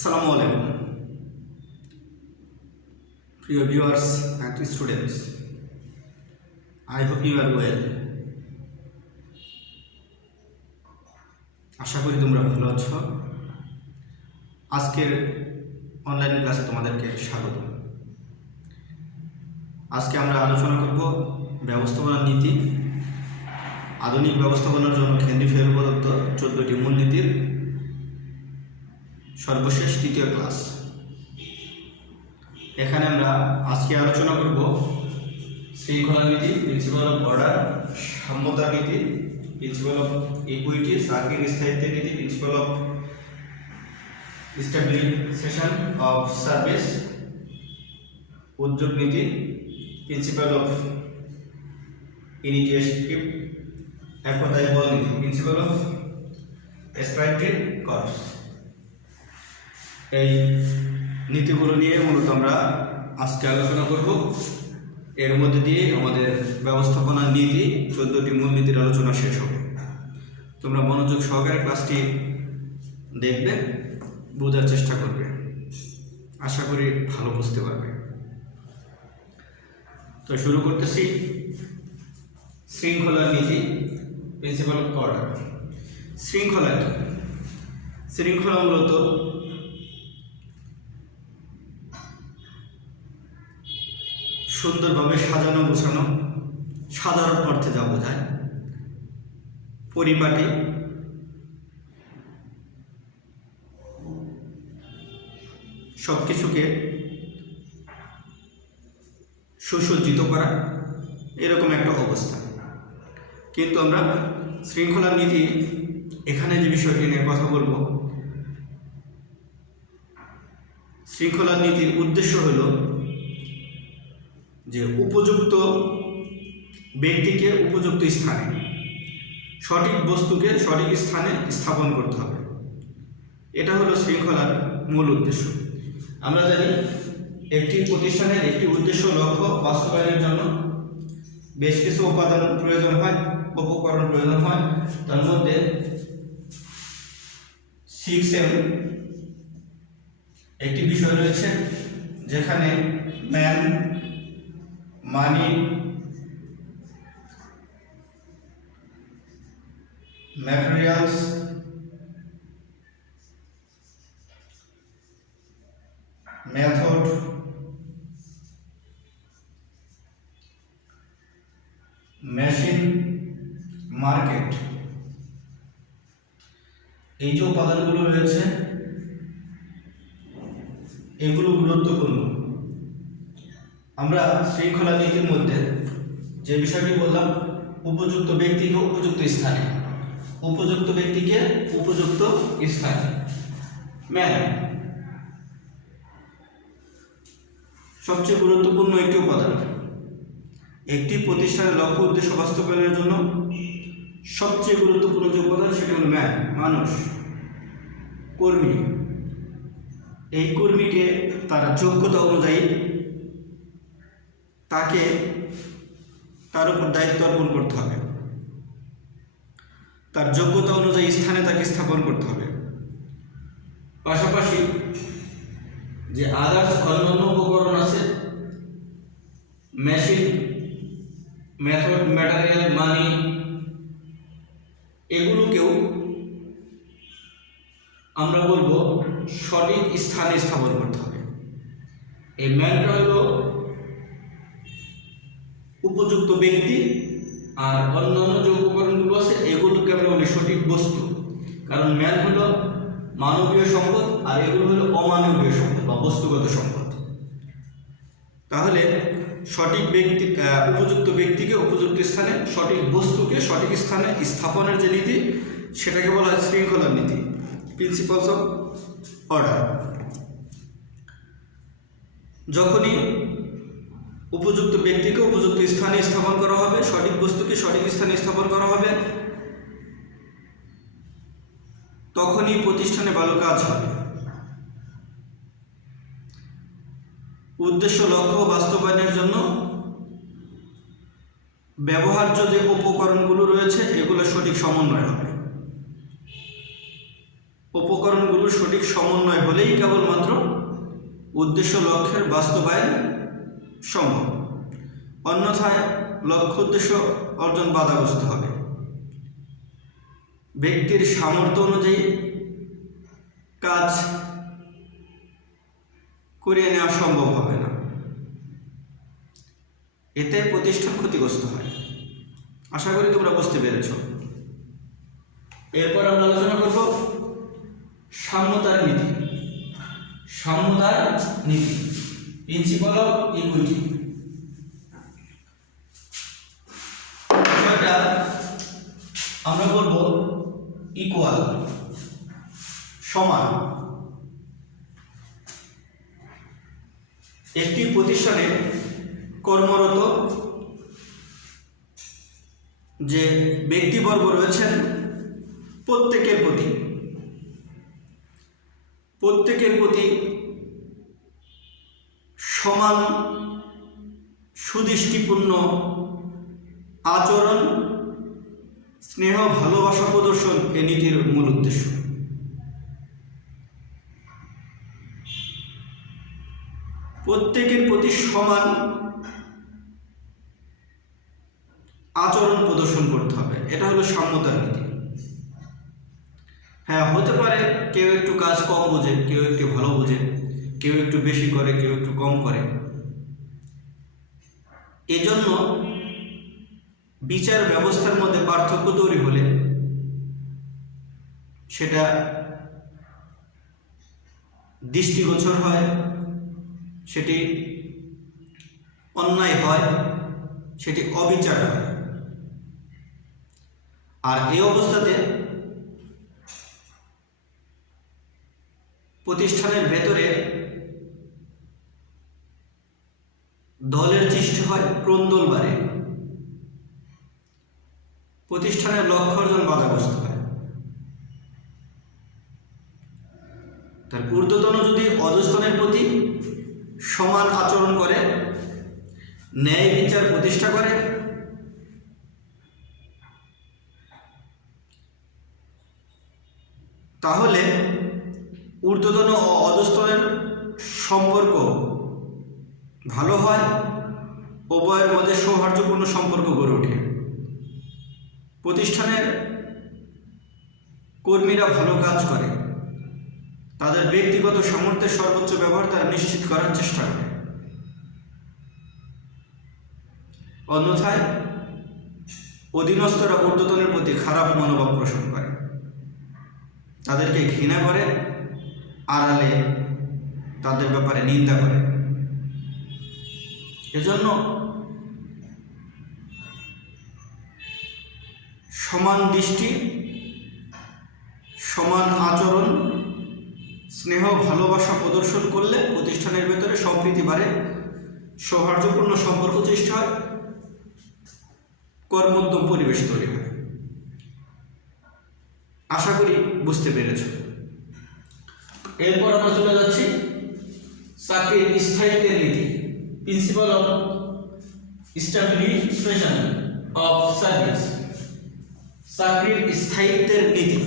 Assalamu alaikum, dear viewers and students. I hope you are well. আশা করি তোমরা ভালো আছো। আজকের অনলাইন ক্লাসে তোমাদেরকে স্বাগত। আজকে আমরা আলোচনা করব ব্যবস্থাপনার নীতি, আধুনিক ব্যবস্থাপনার জন্য কেন্দ্রীয় ফেল প্রদত্ত 14টি মূলনীতির সর্বশেষ তৃতীয় ক্লাস। এখানে আমরা আজকে আলোচনা করব শৃঙ্খলা নীতি, প্রিন্সিপাল অফ অর্ডার, সাম্যতা নীতি, প্রিন্সিপাল অফ ইকুইটি, সার্কিট স্থায়িত্বের নীতি, principal of stabilisation of service, উদ্যোগ নীতি, প্রিন্সিপাল অফ ইনিশিয়েটিভ, একতায় বল নীতি, প্রিন্সিপাল অফ এসপাইরেটরি কর্পস। এই নীতিগুলো নিয়ে মূলত আমরা আজকে আলোচনা করব। এর মধ্যে দিয়ে আমাদের ব্যবস্থাপনার নীতি 14টি মূল নীতির আলোচনা শেষ হবে। তোমরা মনোযোগ সহকারে ক্লাসটি দেখবে, বোঝার চেষ্টা করবে, আশা করি ভালো বুঝতে পারবে। তো শুরু করতেছি শৃঙ্খলার নীতি, প্রিন্সিপাল অফ অর্ডার। শৃঙ্খলা কি? শৃঙ্খলা মূলত সুন্দরভাবে সাজানো গোছানো, সাধারণ অর্থে যা বোঝায়, পরিপাটি, সব কিছুকে সুসজ্জিত করা, এরকম একটা অবস্থা। কিন্তু আমরা শৃঙ্খলার নীতি এখানে যে বিষয়টি নিয়ে কথা বলবো, শৃঙ্খলার নীতির উদ্দেশ্য হলো যে উপযুক্ত ব্যক্তিকে উপযুক্ত স্থানে, সঠিক বস্তুকে সঠিক স্থানে স্থাপন করতে হবে। এটা হলো শৃঙ্খলার মূল উদ্দেশ্য। আমরা জানি একটি প্রতিষ্ঠানের একটি উদ্দেশ্য লক্ষ্য বাস্তবায়নের জন্য বেশ কিছু উপাদান প্রয়োজন হয়, উপকরণ প্রয়োজন হয়। তার মধ্যে 6M একটি বিষয় রয়েছে, যেখানে ম্যান, মানি, ম্যাটেরিয়ালস, মেথড, মেশিন, মার্কেট, এই যে উপাদানগুলো রয়েছে এগুলো গুরুত্বপূর্ণ। আমরা শৃঙ্খলা নীতির মধ্যে যে বিষয়টি বললাম, উপযুক্ত ব্যক্তিকে উপযুক্ত স্থানে, উপযুক্ত ব্যক্তিকে উপযুক্ত স্থানে। ম্যান সবচেয়ে গুরুত্বপূর্ণ একটি উপাদান। একটি প্রতিষ্ঠানের লক্ষ্য উদ্দেশ্য বাস্তবায়নের জন্য সবচেয়ে গুরুত্বপূর্ণ যে উপাদান সেটি হল ম্যান, মানুষ, কর্মী। এই কর্মীকে তার যোগ্যতা অনুযায়ী তাকে তার উপর দায়িত্ব অর্পণ করতে হবে, তার যোগ্যতা অনুযায়ী স্থানে তাকে স্থাপন করতে হবে। পাশাপাশি যে আদার্স অন্যান্য উপকরণ আছে, মেশিন, মেথড, ম্যাটেরিয়াল, মানি, এগুলোকেও আমরা বলবো সঠিক স্থানে স্থাপন করতে হবে। এই ম্যানটা হলো উপযুক্ত ব্যক্তি, আর অন্যান্য যে উপকরণগুলো আছে এগুলোকে আমরা বলি সঠিক বস্তু। কারণ ম্যান হলো মানবীয় সম্পদ, আর এগুলো হলো অমানবীয় সম্পদ বা বস্তুগত সম্পদ। তাহলে সঠিক ব্যক্তি, উপযুক্ত ব্যক্তিকে উপযুক্ত স্থানে, সঠিক বস্তুকে সঠিক স্থানে স্থাপনের যে নীতি, সেটাকে বলা হয় শৃঙ্খলার নীতি, প্রিন্সিপালস অফ অর্ডার। যখনই উপযুক্ত ব্যক্তিকে উপযুক্ত স্থানে স্থাপন করা হবে, সঠিক বস্তুকে সঠিক স্থানে স্থাপন করা হবে, তখনই প্রতিষ্ঠানে ভালো কাজ হবে। উদ্দেশ্য লক্ষ্য বাস্তবায়নের জন্য ব্যবহার্য যে উপকরণগুলো রয়েছে এগুলো সঠিক সমন্বয় হবে। উপকরণগুলোর সঠিক সমন্বয় হলেই কেবলমাত্র উদ্দেশ্য লক্ষ্যের বাস্তবায়ন সম্ভব, অন্যথায় লক্ষ্য উদ্দেশ্য অর্জন বাধাগ্রস্ত হবে। ব্যক্তির সামর্থ্য অনুযায়ী কাজ করিয়ে নেওয়া সম্ভব হবে না, এতে প্রতিষ্ঠান ক্ষতিগ্রস্ত হয়। আশা করি তোমরা বুঝতে পেরেছ। এরপর আমরা আলোচনা করব সাম্যতার নীতি। সাম্যতার নীতি, প্রিন্সিপাল অফ ইকুইটি। বিষয়টা আমরা বলব ইকুয়াল, সমান। একটি প্রতিষ্ঠানে কর্মরত যে ব্যক্তিবর্গ রয়েছেন প্রত্যেকের প্রতি সমান সুদৃষ্টিপূর্ণ আচরণ, স্নেহ, ভালোবাসা প্রদর্শন এ নীতির মূল উদ্দেশ্য। প্রত্যেকের প্রতি সমান আচরণ প্রদর্শন করতে হবে, এটা হলো সাম্যতার নীতি। হ্যাঁ, হতে পারে কেউ একটু কাজ কম বোঝে, কেউ একটু ভালো বোঝে, কেউ একটু বেশি করে, কেউ একটু কম করে। এজন্য বিচার ব্যবস্থার মধ্যে পার্থক্য তৈরি হলে সেটা দৃষ্টিগোচর হয়, সেটি অন্যায় হয়, সেটি অবিচার হয়। আর এই অবস্থাতে প্রতিষ্ঠানের ভেতরে দলের সৃষ্টি হয়, ক্রন্দল বাড়ে, প্রতিষ্ঠানের লক্ষ্য অর্জন বাধাগ্রস্ত হয়। তার ঊর্ধ্বতন যদি অধস্তনের প্রতি সমান আচরণ করে, ন্যায় বিচার প্রতিষ্ঠা করে, তাহলে ঊর্ধ্বতন ও অধস্তনের সম্পর্ক ভালো হয়, উভয়ের মধ্যে সৌহার্দ্যপূর্ণ সম্পর্ক গড়ে ওঠে। প্রতিষ্ঠানের কর্মীরা ভালো কাজ করে, তাদের ব্যক্তিগত সামর্থ্যের সর্বোচ্চ ব্যবহার তারা নিশ্চিত করার চেষ্টা করে। অন্যথায় অধীনস্থরা ঊর্ধ্বতনের প্রতি খারাপ মনোভাব পোষণ করে, তাদেরকে ঘৃণা করে, আড়ালে তাদের ব্যাপারে নিন্দা করে। এজন্য সমান দৃষ্টি, সমান আচরণ, স্নেহ, ভালোবাসা প্রদর্শন করলে প্রতিষ্ঠানের ভেতরে সম্প্রীতি বাড়ে, সৌহার্দ্যপূর্ণ সম্পর্ক সৃষ্টি হয়, কর্মোদ্যম পরিবেশ তৈরি হয়। আশা করি বুঝতে পেরেছ। এরপর আমরা চলে যাচ্ছি চাকরির স্থায়িত্বের নীতি, প্রিন্সিপাল অফ স্ট্যাবিলিজেশন অফ সার্ভিস। চাকরির স্থায়িত্বের নীতি।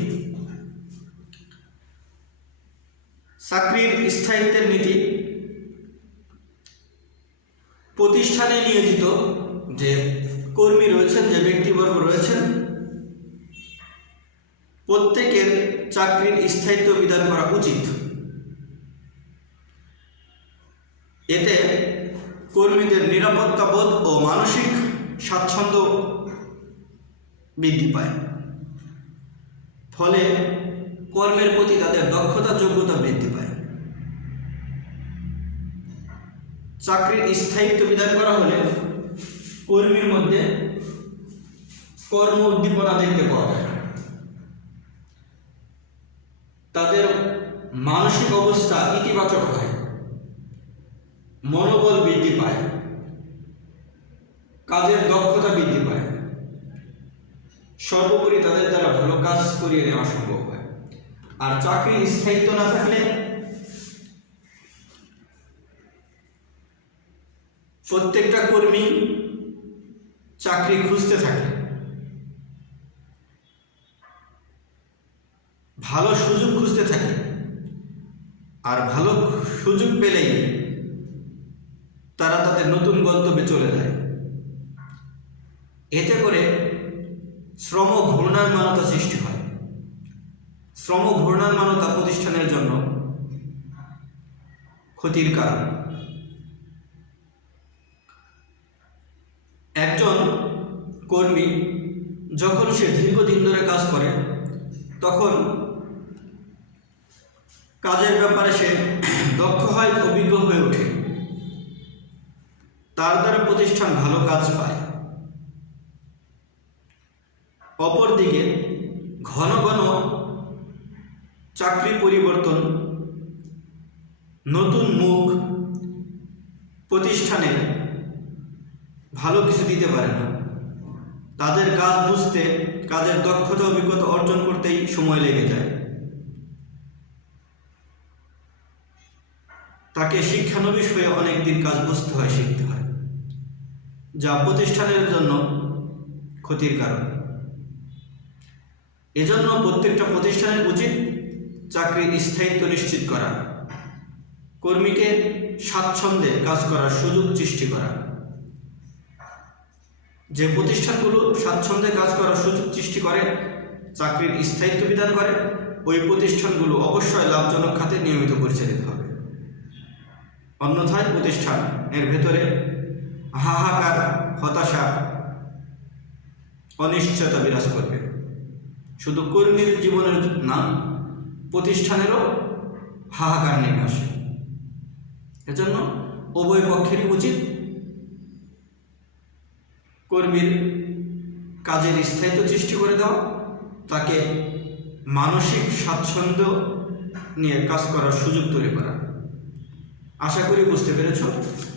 চাকরির স্থায়িত্বের নীতি প্রতিষ্ঠানে নিয়োজিত যে কর্মী রয়েছেন, যে ব্যক্তিবর্গ রয়েছেন, প্রত্যেকের চাকরির স্থায়িত্ব বিধান করা উচিত। এতে কর্মীদের নিরাপত্তা বোধ ও মানসিক স্বাচ্ছন্দ্য বৃদ্ধি পায়, ফলে কর্মের প্রতি তাদের দক্ষতা, যোগ্যতা বৃদ্ধি পায়। চাকরির স্থায়িত্ব বিধান করা হলে কর্মীর মধ্যে কর্ম উদ্দীপনা দেখতে পাওয়া যায়, তাদের মানসিক অবস্থা ইতিবাচক হয়, মনোবল বৃদ্ধি পায়, কাজের দক্ষতা বৃদ্ধি পায়, সর্বোপরি তাদের দ্বারা ভালো কাজ করিয়ে নেওয়া সম্ভব হয়। আর চাকরির স্থায়িত্ব না থাকলে প্রত্যেকটা কর্মী চাকরি খুঁজতে থাকে, ভালো সুযোগ খুঁজতে থাকে, আর ভালো সুযোগ পেলেই তারা তাদের নতুন গন্তব্যে চলে যায়। এতে করে শ্রম ঘূর্ণায়মানতা সৃষ্টি হয়। শ্রম ঘূর্ণায়মানতা প্রতিষ্ঠানের জন্য ক্ষতির কারণ। একজন কর্মী যখন সে দীর্ঘদিন ধরে কাজ করে, তখন কাজের ব্যাপারে সে দক্ষ হয়, অভিজ্ঞ হয়ে ওঠে, তার দ্বারা প্রতিষ্ঠান ভালো কাজ পায়। অপরদিকে ঘন ঘন চাকরি পরিবর্তন, নতুন মুখ প্রতিষ্ঠানে ভালো কিছু দিতে পারে না। তাদের কাজ বুঝতে, কাজের দক্ষতা অভিজ্ঞতা অর্জন করতেই সময় লেগে যায়। তাকে শিক্ষানবিশ হয়ে অনেক দিন কাজ বুঝতে হয়, শিখতে হয়, যা প্রতিষ্ঠানের জন্য ক্ষতির কারণ। এজন্য প্রত্যেকটা প্রতিষ্ঠানের উচিত চাকরির স্থায়িত্ব নিশ্চিত করা, কর্মীকে স্বাচ্ছন্দ্যে কাজ করার সুযোগ সৃষ্টি করা। যে প্রতিষ্ঠানগুলো স্বাচ্ছন্দ্যে কাজ করার সুযোগ সৃষ্টি করে, চাকরির স্থায়িত্ব বিধান করে, ওই প্রতিষ্ঠানগুলো অবশ্যই লাভজনক খাতে নিয়মিত পরিচালিত হবে। অন্যথায় প্রতিষ্ঠান এর ভেতরে হাহাকার, হতাশা, অনিশ্চয়তা বিরাজ করবে। শুধু কর্মীর জীবনের না, প্রতিষ্ঠানেরও হাহাকার নেমে আসে। এজন্য উভয় পক্ষেরই উচিত কর্মীর কাজের স্থায়িত্ব সৃষ্টি করে দেওয়া, তাকে মানসিক স্বাচ্ছন্দ্য নিয়ে কাজ করার সুযোগ তৈরি করা। আশা করি বুঝতে পেরেছ।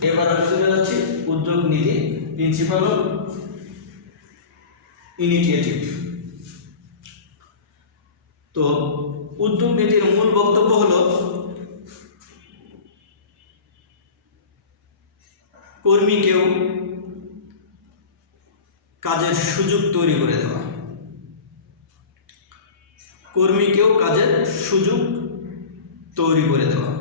এবার আমি চলে যাচ্ছি উদ্যোগ নীতি, প্রিন্সিপাল অফ ইনিশিয়েটিভ। তো উদ্যোগ নীতির মূল বক্তব্য হলো কর্মীকেও কাজের সুযোগ তৈরি করে দেওয়া, কর্মীকেও কাজের সুযোগ তৈরি করে দেওয়া।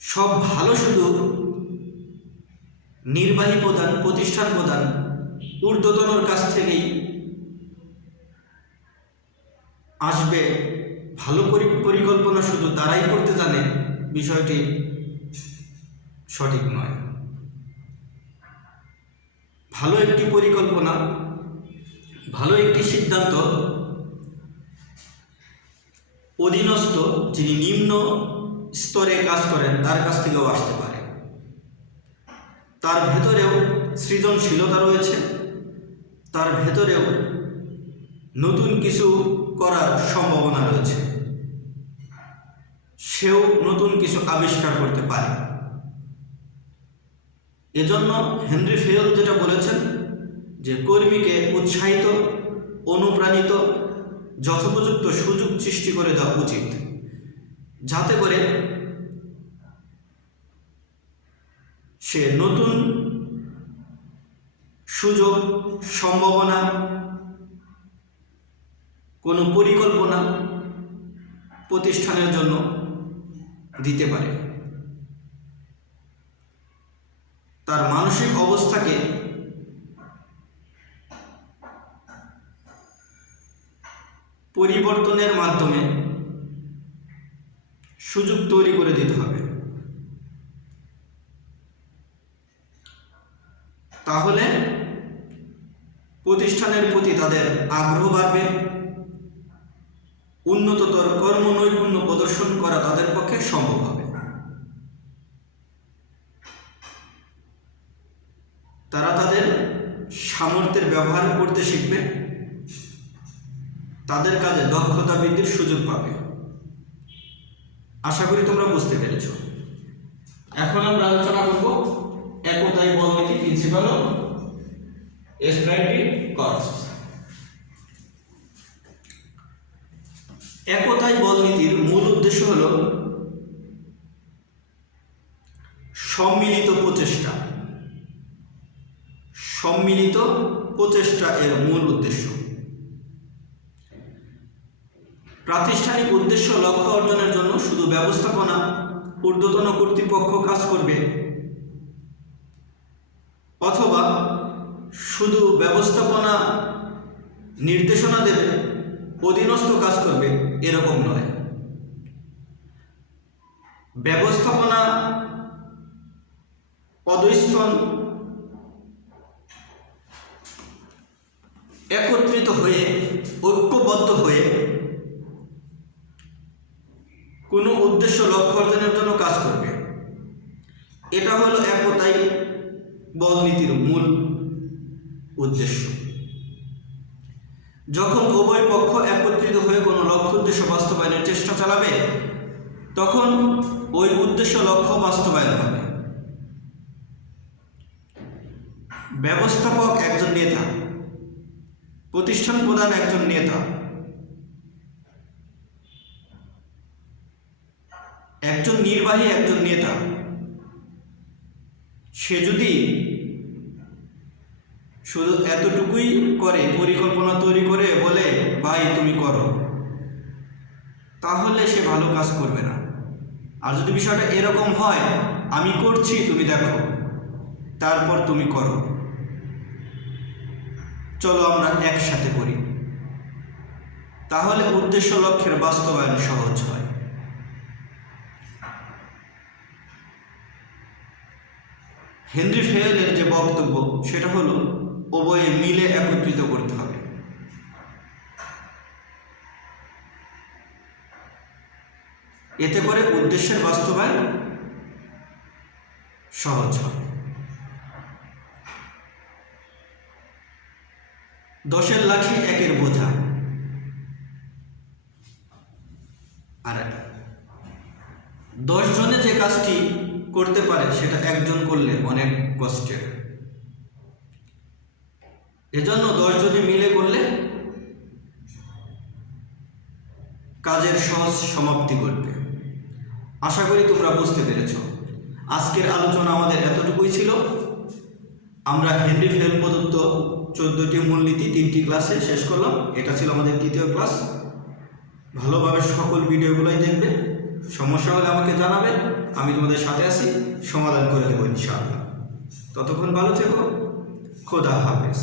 সব ভালো সুযোগ নির্বাহী প্রধান, প্রতিষ্ঠান প্রধান, ঊর্ধ্বতনর কাছ থেকেই আসবে। ভালো পরিকল্পনা শুধু তারাই করতে জানে, বিষয়টি সঠিক নয়। ভালো একটি পরিকল্পনা, ভালো একটি সিদ্ধান্ত অধীনস্থ যিনি নিম্ন স্তরে কাজ করেন তার কাছ থেকেও আসতে পারে। তার ভেতরেও সৃজনশীলতা রয়েছে, তার ভেতরেও নতুন কিছু করার সম্ভাবনা রয়েছে, সেও নতুন কিছু আবিষ্কার করতে পারে। এজন্য হেনরি ফেল যেটা বলেছেন যে কর্মীকে উৎসাহিত, অনুপ্রাণিত, যথোপযুক্ত সুযোগ সৃষ্টি করে দেওয়া উচিত, যাতে করে সে নতুন সুযোগ, সম্ভাবনা, কোনো পরিকল্পনা প্রতিষ্ঠানের জন্য দিতে পারে। তার মানসিক অবস্থাকে পরিবর্তনের মাধ্যমে সুযোগ তৈরি করে দিতে হবে। তাহলে প্রতিষ্ঠানের প্রতি তাদের আগ্রহ বাড়বে, উন্নততর কর্মনৈপুণ্য প্রদর্শন করা তাদের পক্ষে সম্ভব হবে। তারা তাদের সামর্থ্যের ব্যবহার করতে শিখবে, তাদের কাজে দক্ষতা বৃদ্ধির সুযোগ পাবে। আশা করি তোমরা বুঝতে পেরেছ। এখন আমরা আলোচনা করব একতাই বল নীতি, প্রিন্সিপাল অফ স্প্রাইটলি কর্পস। একতাই বল নীতির মূল উদ্দেশ্য হল সম্মিলিত প্রচেষ্টা। সম্মিলিত প্রচেষ্টা এর মূল উদ্দেশ্য। প্রাতিষ্ঠানিক উদ্দেশ্য লক্ষ্য অর্জনের জন্য শুধু ব্যবস্থাপনা ঊর্ধ্বতন কর্তৃপক্ষ কাজ করবে, অথবা শুধু ব্যবস্থাপনা নির্দেশনা দেবে, অধীনস্থ কাজ করবে, এরকম নয়। ব্যবস্থাপনা অধস্তন একত্রিত হয়ে ঐক্যবদ্ধ হয়ে কোনো উদ্দেশ্য লক্ষ্য অর্জনের জন্য কাজ করবে। এটা হলো একতাই বল নীতির মূল উদ্দেশ্য। যখন উভয় পক্ষ একত্রিত হয়ে কোনো লক্ষ্য উদ্দেশ্য বাস্তবায়নের চেষ্টা চালাবে, তখন ওই উদ্দেশ্য লক্ষ্য বাস্তবায়ন হবে। ব্যবস্থাপক একজন নেতা, প্রতিষ্ঠান প্রধান একজন নেতা, একজন নির্বাহী একজন নেতা। সে যদি শুধু এতটুকুই করে, পরিকল্পনা তৈরি করে বলে ভাই তুমি করো, তাহলে সে ভালো কাজ করবে না। আর যদি বিষয়টা এরকম হয়, আমি করছি তুমি দেখো, তারপর তুমি করো, চলো আমরা একসাথে করি, তাহলে উদ্দেশ্য লক্ষ্যের বাস্তবায়ন সহজ হয়। হেনরি ফেয়েলের যে বক্তব্য, সেটা হলো উভয়ে মিলে একত্রিত করতে হবে। এতে করে উদ্দেশ্যের বাস্তবায়ন সহজ হবে। 10-এর লাঠি 1-এর বোঝা, আর 10 জনে যে কাজটি করতে পারে সেটা একজন করলে অনেক কষ্টের। এজন্য 10 জনে মিলে করলে কাজের সহজ সমাপ্তি ঘটবে। আশা করি তোমরা বুঝতে পেরেছ। আজকের আলোচনা আমাদের এতটুকুই ছিল। আমরা হেনরি ফেয়েল প্রদত্ত 14টি মূলনীতি 3টি ক্লাসে শেষ করলাম। এটা ছিল আমাদের 3য় ক্লাস। ভালোভাবে সকল ভিডিওগুলোই দেখবে। সমস্যা হলে আমাকে জানাবে, আমি তোমাদের সাথে আছি, সমাধান করে দেবো ইনশাআল্লাহ। ততক্ষণ ভালো থেকো। খোদা হাফেজ।